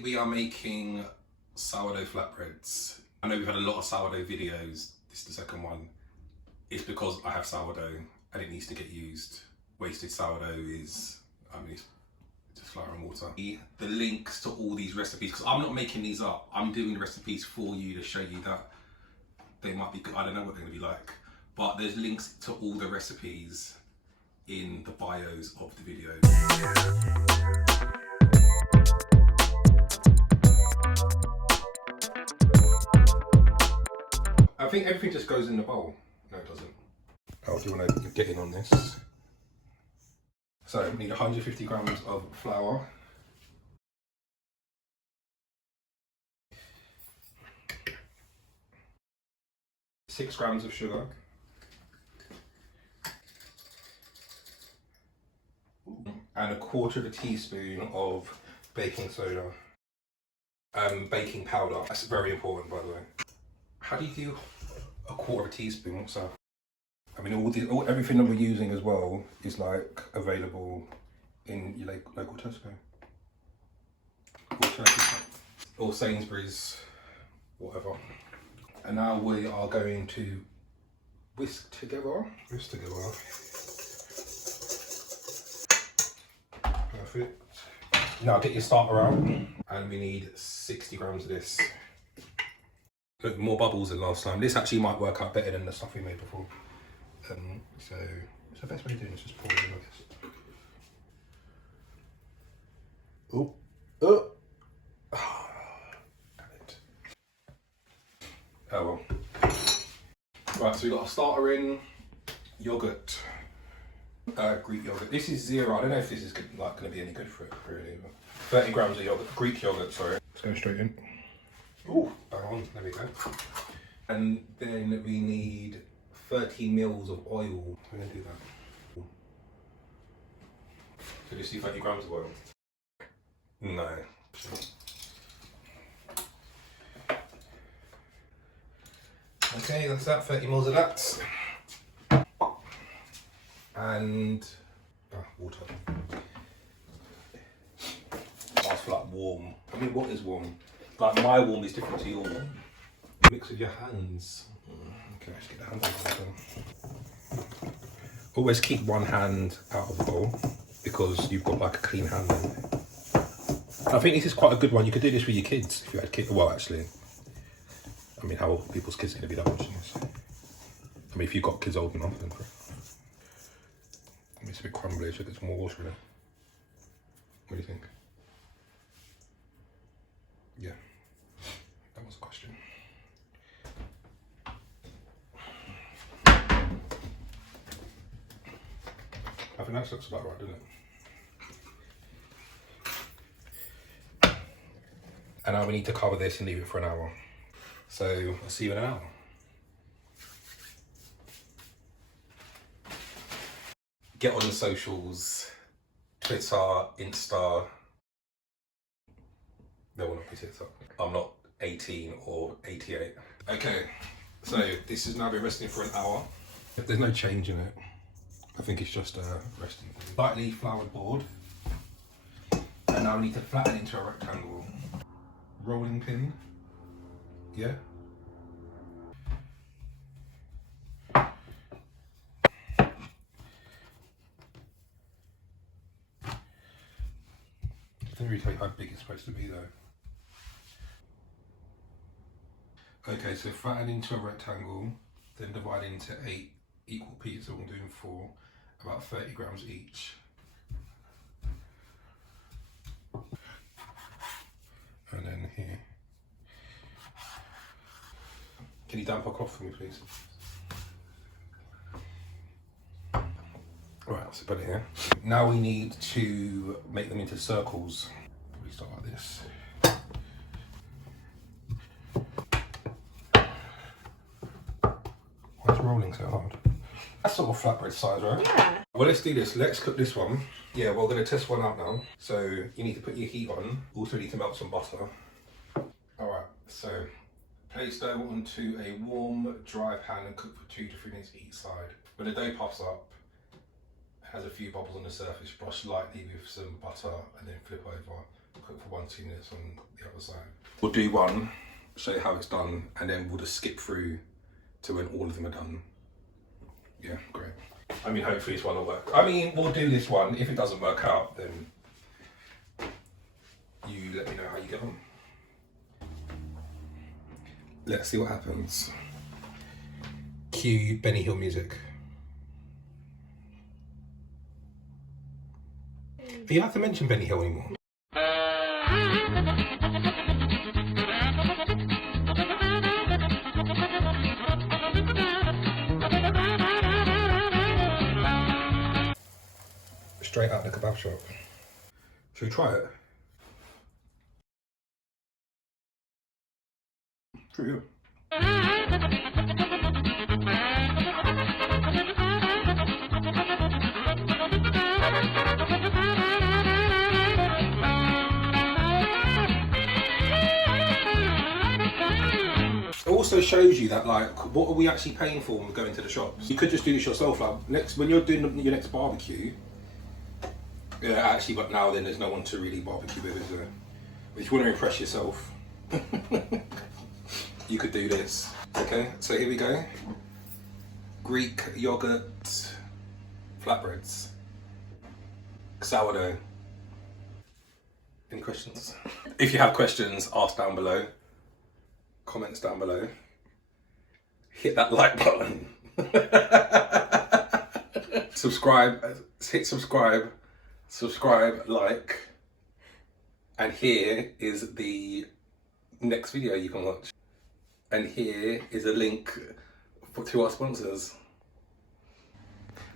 Today we are making sourdough flatbreads. I know we've had a lot of sourdough videos. This is the second one. It's because I have sourdough and it needs to get used. Wasted sourdough is, it's just flour and water. The links to all these recipes, because I'm not making these up, I'm doing the recipes for you to show you that they might be good. I don't know what they're gonna be like, but there's links to all the recipes in the bios of the videos. I think everything just goes in the bowl. No, it doesn't. Oh, do you want to get in on this? So we need 150 grams of flour. Six grams of sugar. And a quarter of a teaspoon of baking soda. Baking powder. That's very important, by the way. How do you do a quarter of a teaspoon? What's that? I mean, everything that we're using as well is like available in your local Tesco or Sainsbury's, whatever. And now we are going to whisk together. Perfect. Now get your starter out, and we need 60 grams of this. Look, more bubbles than last time. This actually might work out better than the stuff we made before. So the best way of doing this is just pour it in like this. Oh, damn it. Oh well. Right, so we got a starter in, yoghurt, Greek yoghurt. This is 0. I don't know if this is going to be any good for it, really. But 30 grams of yogurt, Greek yoghurt. Sorry. Let's go straight in. Oh, bang on. There we go. And then we need 30 mils of oil. I'm going to do that. So just do 30 grams of oil? No. Okay, that's that. 30 mils of that. And water. That's like warm. I mean, what is warm? Like my warm is different to your warm. Mix with your hands. Okay, let's get the hands out. Always keep one hand out of the bowl because you've got like a clean hand then. I think this is quite a good one. You could do this with your kids if you had kids. Well, actually, I mean, how old people's kids are going to be that watching this? I mean, if you've got kids old enough, then it's a bit crumbly, so there's more water in it. What do you think? Yeah, that was a question. I think that looks about right, doesn't it? And now we need to cover this and leave it for an hour. So I'll see you in an hour. Get on the socials, Twitter, Insta. There will not be TikTok. I'm not 18 or 88. Okay, so this has now been resting for an hour. There's no change in it. I think it's just resting. Lightly floured board. And now we need to flatten into a rectangle. Rolling pin. Yeah. Doesn't really tell you how big it's supposed to be though. Okay, so flatten into a rectangle, then divide into 8 equal pieces. So I'm doing 4, about 30 grams each. And then here. Can you damp our cloth for me, please? Right, so put it here. Now we need to make them into circles. We start like this. Why is it rolling so hard? That's sort of flatbread size, right? Yeah. Well, let's do this. Let's cook this one. Yeah, well, we're going to test one out now. So you need to put your heat on. Also need to melt some butter. All right, so place dough onto a warm, dry pan and cook for 2 to 3 minutes each side. When the dough puffs up, has a few bubbles on the surface, brush lightly with some butter and then flip over. Cook for 1-2 minutes on the other side. We'll do one, show you how it's done, and then we'll just skip through to when all of them are done. Yeah, great. I mean, hopefully this one will work. I mean, we'll do this one. If it doesn't work out, then you let me know how you get on. Let's see what happens. Cue Benny Hill music. Are you allowed to mention Benny Hill anymore? Straight out the kebab shop. Should we try it? Pretty good. It also shows you that, like, what are we actually paying for when we go into the shops? You could just do this yourself. Like, when you're doing your next barbecue, yeah, actually, but now then there's no one to really barbecue with, is there? But if you want to impress yourself, you could do this. Okay, so here we go. Greek yogurt, flatbreads, sourdough. Any questions? If you have questions, ask down below. Comments down below. Hit that like button. Subscribe, hit subscribe. Subscribe, like, and here is the next video you can watch. And here is a link to our sponsors.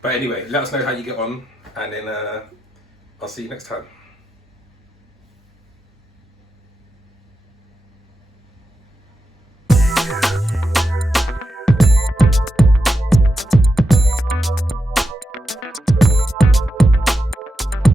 But anyway, let us know how you get on, and then I'll see you next time.